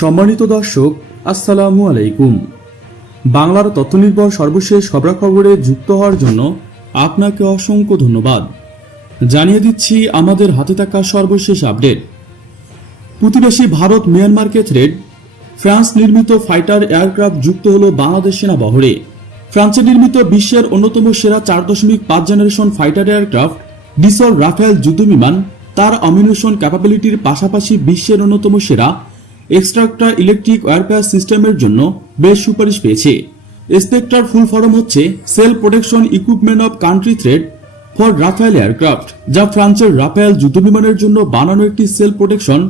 সম্মানিত দর্শক, আসসালামু আলাইকুম। বাংলার তথ্যনির্ভর সর্বশেষ খবরাখবরে যুক্ত হওয়ার জন্য আপনাকে অসংখ্য ধন্যবাদ। জানিয়ে দিচ্ছি আমাদের হাতে থাকা সর্বশেষ আপডেট। প্রতিবেশী ভারত মিয়ানমারকে থ্রেড, ফ্রান্স নির্মিত ফাইটার এয়ারক্রাফট যুক্ত হল বাংলাদেশ সেনাবহরে। ফ্রান্সে নির্মিত বিশ্বের অন্যতম সেরা 4.5 জেনারেশন ফাইটার এয়ারক্রাফট ডিসল রাফেল যুদ্ধবিমান তার অমিউনিশন ক্যাপাবিলিটির পাশাপাশি বিশ্বের অন্যতম সেরা এক্সট্রাক্টর ইলেকট্রিক ওয়ারফেয়ার সিস্টেমের জন্য বেশ সুপারিশ পেয়েছে। স্পেক্ট্রার ফুল ফর্ম হচ্ছে self protection equipment of countering threat for Rafale aircraft, যা ফ্রান্সের রাফেল যুদ্ধবিমানের জন্য বানানো একটি সেলফ প্রোটেকশন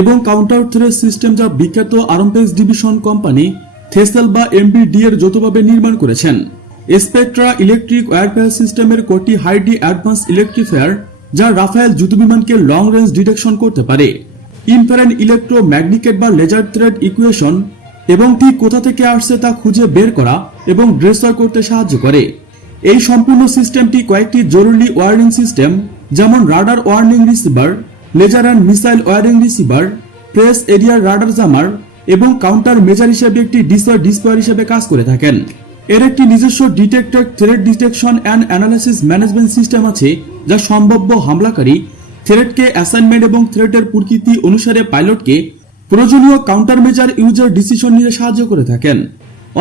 এবং কাউন্টার থ্রেড সিস্টেম, যা বিখ্যাত আরম্পেক্স ডিভিশন কোম্পানি থেসেল বা এমবিডি এর যৌথভাবে নির্মাণ করেছেন। স্পেক্ট্রা ইলেকট্রিক ওয়ারফেয়ার সিস্টেমের কোটি হাইডি অ্যাডভান্স ইলেকট্রিফায়ার, যা রাফেল যুদ্ধবিমানকে লং রেঞ্জ ডিটেকশন করতে পারে। ইনফ্রারেড ইলেকট্রোম্যাগনেটিক বা লেজার থ্রেড ইকুয়েশন এবং ঠিক কোথা থেকে আসছে তা খুঁজে বের করা এবং ড্রেসার করতে সাহায্য করে। এই সম্পূর্ণ সিস্টেমটি কয়েকটি জরুরি ওয়ার্নিং সিস্টেম, যেমন radar warning receiver, laser and missile warning receiver, প্রেস এরিয়ার রাডার জামার এবং কাউন্টার মেজার হিসেবে একটি ডিসপ্লে হিসেবে কাজ করে থাকেন। এর একটি নিজস্ব detector thread detection and analysis management system আছে, যা সম্ভাব্য হামলাকারী থ্রেডকে অ্যাসাইনমেন্ট এবং থ্রেডের প্রকৃতি অনুসারে পাইলটকে প্রয়োজনীয় কাউন্টার মেজার ইউজার ডিসিশন নিতে সাহায্য করে থাকেন।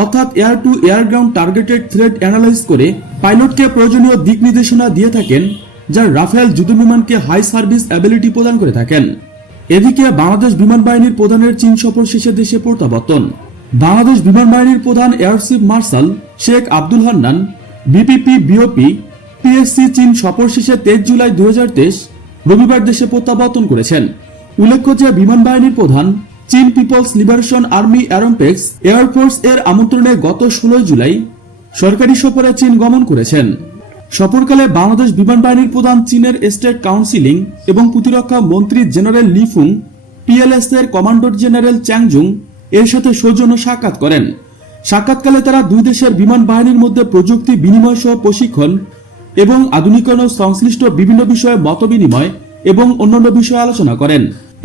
অর্থাৎ air two air ground targeted thread analyse করে পাইলটকে প্রয়োজনীয় দিক নির্দেশনা দিয়ে থাকেন, যা রাফেল যুদ্ধবিমানকে হাই সার্ভিস অ্যাবিলিটি প্রদান করে থাকেন। এদিকে বাংলাদেশ বিমান বাহিনীর প্রধানের চীন সফর শেষে দেশে প্রত্যাবর্তন। বাংলাদেশ বিমান বাহিনীর প্রধান air chief marshal Sheikh Abdul Hannan BPP BOP PSC চীন সফর শেষে 23 জুলাই 2023 রবিবার দেশে প্রত্যাবর্তন করেছেন। উল্লেখ্য যে বিমান বাহিনীর প্রধান চীন পিপলস লিবারেশন আর্মি অ্যারোম্পেক্স এয়ারফোর্স এর আমন্ত্রণে গত 16 জুলাই সরকারি সফরে চীন গমন করেছেন। সফরকালে বাংলাদেশ বিমান বাহিনীর প্রধান চীনের স্টেট কাউন্সিলিং এবং প্রতিরক্ষা মন্ত্রী জেনারেল লি ফুং, পিএলএস এর কমান্ডার জেনারেল চ্যাংজুং এর সাথে সৌজন্য সাক্ষাৎ করেন। সাক্ষাৎকালে তারা দুই দেশের বিমান বাহিনীর মধ্যে প্রযুক্তি বিনিময় সহ প্রশিক্ষণ এবং আধুনিকায়ন সংশ্লিষ্ট বিভিন্ন বিষয়ে মত বিনিময় এবং অন্যান্য বিষয়ে আলোচনা করেন।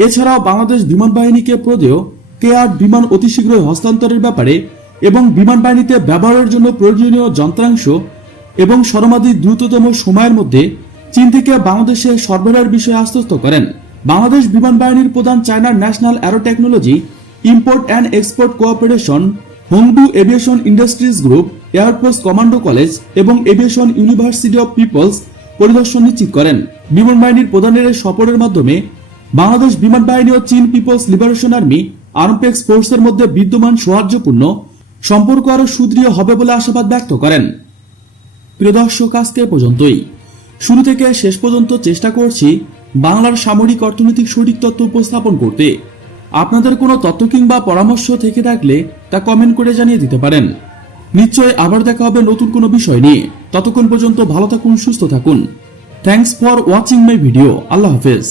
এছাড়াও বাংলাদেশ বিমান বাহিনীকে প্রদেয় K8 বিমান অতি শীঘ্রই হস্তান্তরের ব্যাপারে এবং বিমান বাহিনীতে ব্যবহারের জন্য প্রয়োজনীয় যন্ত্রাংশ এবং সরঞ্জামাদি দ্রুততম সময়ের মধ্যে চীন থেকে বাংলাদেশে সরবরাহের বিষয়ে আশ্বস্ত করেন। বাংলাদেশ বিমান বাহিনীর প্রধান চায়নার National Aero Technology Import and Export Cooperation, Hongdu Aviation Industries Group, Air Force Commando College এবং এভিয়েশন ইউনিভার্সিটি অব পিপলস পরিদর্শন নিশ্চিত করেন। বিমান বাহিনীর প্রধানের এই সফরের মাধ্যমে বাংলাদেশ বিমান বাহিনী ও চীন পিপলস লিবারেশন আর্মি আর্মপেক্স ফোর্সের মধ্যে বিদ্যমান সৌহার্দ্যপূর্ণ সম্পর্ক আরও সুদৃঢ় হবে বলে আশাবাদ ব্যক্ত করেন। প্রিয় দর্শক, আজকে পর্যন্তই। শুরু থেকে শেষ পর্যন্ত চেষ্টা করছি বাংলার সামরিক অর্থনৈতিক সঠিক তথ্য উপস্থাপন করতে। আপনাদের কোনো তথ্য কিংবা পরামর্শ থেকে থাকলে তা কমেন্ট করে জানিয়ে দিতে পারেন। নিশ্চয় আবার দেখা হবে নতুন কোনো বিষয় নিয়ে। ততক্ষণ পর্যন্ত ভালো থাকুন, সুস্থ থাকুন। Thanks for watching my video. আল্লাহ হাফেজ।